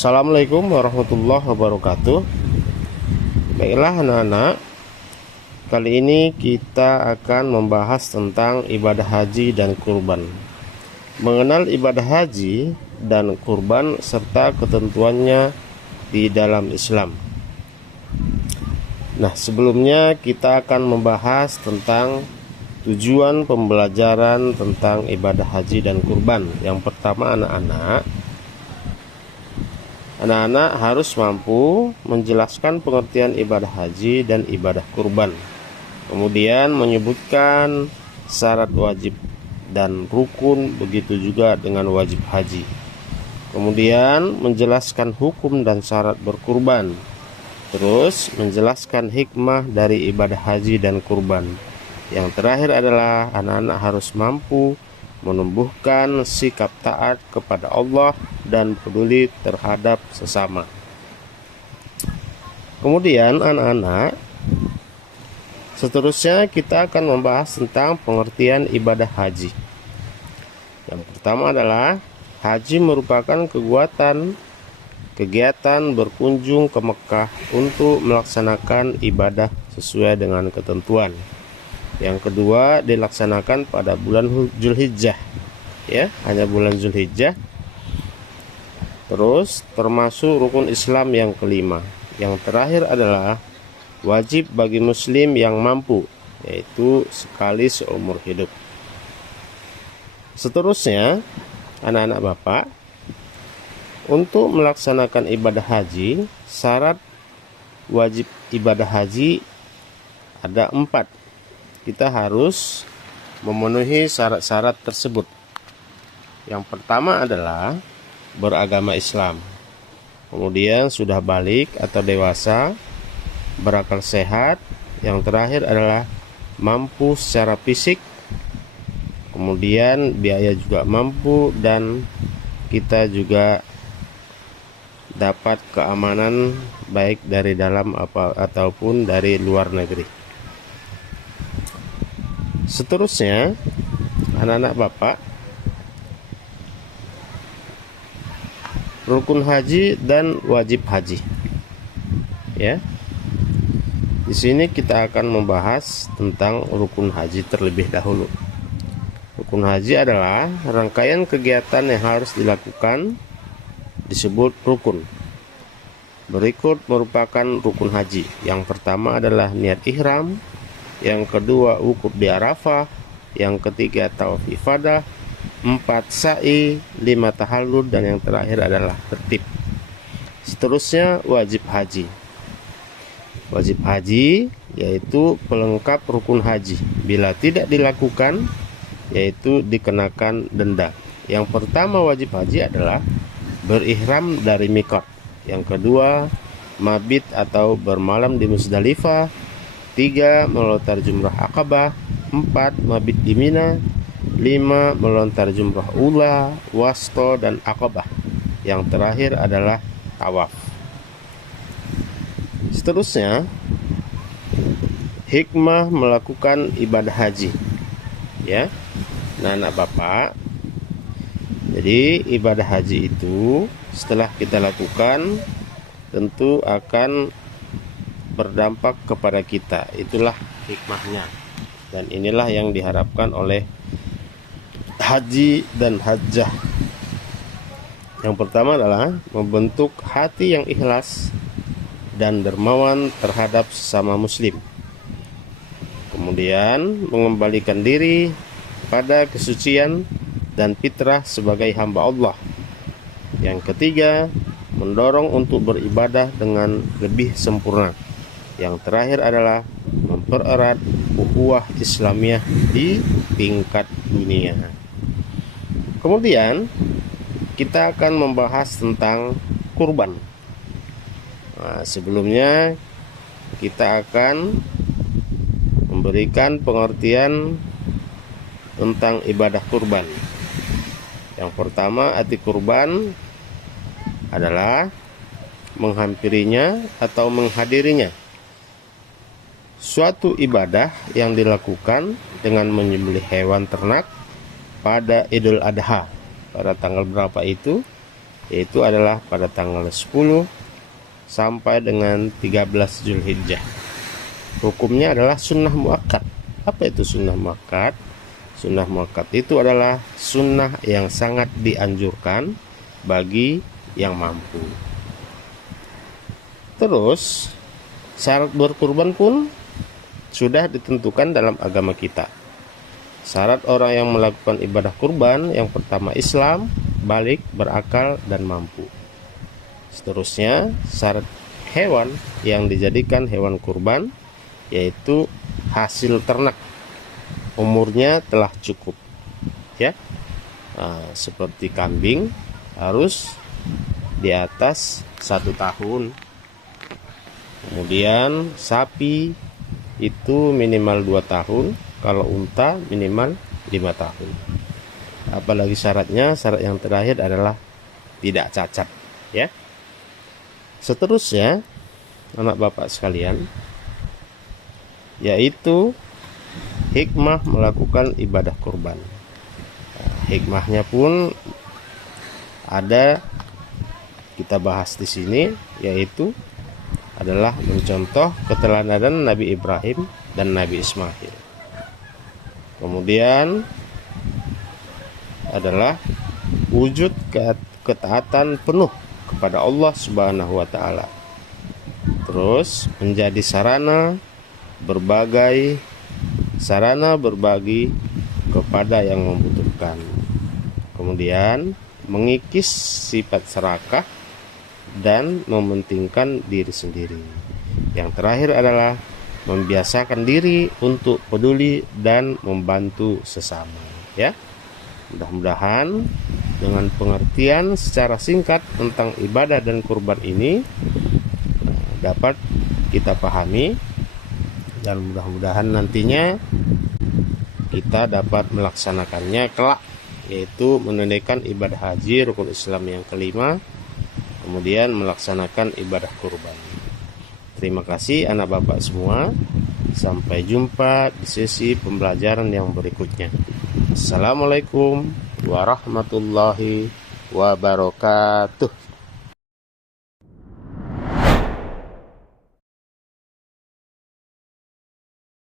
Assalamualaikum warahmatullahi wabarakatuh. Baiklah anak-anak, kali ini kita akan membahas tentang ibadah haji dan kurban. Mengenal ibadah haji dan kurban serta ketentuannya di dalam Islam. Nah, sebelumnya kita akan membahas tentang tujuan pembelajaran tentang ibadah haji dan kurban. Yang pertama, anak-anak harus mampu menjelaskan pengertian ibadah haji dan ibadah kurban. Kemudian menyebutkan syarat wajib dan rukun, begitu juga dengan wajib haji. Kemudian menjelaskan hukum dan syarat berkurban. Terus menjelaskan hikmah dari ibadah haji dan kurban. Yang terakhir adalah anak-anak harus mampu menumbuhkan sikap taat kepada Allah dan peduli terhadap sesama. Kemudian anak-anak, seterusnya kita akan membahas tentang pengertian ibadah haji. Yang pertama adalah haji merupakan kegiatan berkunjung ke Mekah untuk melaksanakan ibadah sesuai dengan ketentuan. Yang kedua, dilaksanakan pada bulan Zulhijjah, ya, hanya bulan Zulhijjah. Terus termasuk rukun Islam yang kelima. Yang terakhir adalah wajib bagi muslim yang mampu, yaitu sekali seumur hidup. Seterusnya, anak-anak Bapak, untuk melaksanakan ibadah haji, syarat wajib ibadah haji ada 4. Kita harus memenuhi syarat-syarat tersebut. Yang pertama adalah beragama Islam. Kemudian sudah balik atau dewasa, berakal sehat. Yang terakhir adalah mampu secara fisik. Kemudian biaya juga mampu, dan kita juga dapat keamanan baik dari dalam ataupun dari luar negeri. Seterusnya, anak-anak Bapak, rukun haji dan wajib haji. Ya. Di sini kita akan membahas tentang rukun haji terlebih dahulu. Rukun haji adalah rangkaian kegiatan yang harus dilakukan, disebut rukun. Berikut merupakan rukun haji. Yang pertama adalah niat ihram. Yang kedua, wukuf di Arafah. Yang ketiga, tawaf ifadah. 4, sa'i. 5, tahallul. Dan yang terakhir adalah tertib. Seterusnya, wajib haji. Wajib haji yaitu pelengkap rukun haji. Bila tidak dilakukan, yaitu dikenakan denda. Yang pertama wajib haji adalah berihram dari mikot. Yang kedua, mabit atau bermalam di Musdalifah. 3, melontar jumrah Aqabah. 4, mabit di Mina. 5, melontar jumrah ula, wasto, dan Aqabah. Yang terakhir adalah tawaf. Seterusnya, hikmah melakukan ibadah haji. Ya, nah anak Bapak, jadi ibadah haji itu setelah kita lakukan tentu akan berdampak kepada kita. Itulah hikmahnya. Dan inilah yang diharapkan oleh haji dan hajjah. Yang pertama adalah membentuk hati yang ikhlas dan dermawan terhadap sesama muslim. Kemudian mengembalikan diri pada kesucian dan fitrah sebagai hamba Allah. Yang ketiga, mendorong untuk beribadah dengan lebih sempurna. Yang terakhir adalah mempererat ukhuwah Islamiyah di tingkat dunia. Kemudian kita akan membahas tentang kurban. Nah, sebelumnya kita akan memberikan pengertian tentang ibadah kurban. Yang pertama, arti kurban adalah menghampirinya atau menghadirinya. Suatu ibadah yang dilakukan dengan menyembelih hewan ternak pada Idul Adha. Pada tanggal berapa itu? yaitu adalah pada tanggal 10 sampai dengan 13 Zulhijjah. Hukumnya adalah sunnah muakkad. Apa itu sunnah muakkad? Sunnah muakkad itu adalah sunnah yang sangat dianjurkan bagi yang mampu. Terus syarat berkurban pun sudah ditentukan dalam agama kita. Syarat orang yang melakukan ibadah kurban yang pertama Islam, balik, berakal, dan mampu. Seterusnya syarat hewan yang dijadikan hewan kurban yaitu hasil ternak, umurnya telah cukup, ya. Seperti kambing harus di atas 1 tahun. Kemudian sapi itu minimal 2 tahun, kalau unta minimal 5 tahun. Apalagi syaratnya, syarat yang terakhir adalah tidak cacat, ya. Seterusnya, anak bapak sekalian, yaitu hikmah melakukan ibadah kurban. Hikmahnya pun ada, kita bahas di sini, yaitu adalah mencontoh keteladanan Nabi Ibrahim dan Nabi Ismail. Kemudian adalah wujud ketaatan penuh kepada Allah Subhanahu wa taala. Terus menjadi sarana berbagi kepada yang membutuhkan. Kemudian mengikis sifat serakah dan mementingkan diri sendiri. Yang terakhir adalah membiasakan diri untuk peduli dan membantu sesama, ya. Mudah-mudahan dengan pengertian secara singkat tentang ibadah dan kurban ini dapat kita pahami, dan mudah-mudahan nantinya kita dapat melaksanakannya kelak, yaitu menunaikan ibadah haji rukun Islam yang kelima, kemudian melaksanakan ibadah kurban. Terima kasih anak bapak semua. Sampai jumpa di sesi pembelajaran yang berikutnya. Assalamualaikum warahmatullahi wabarakatuh.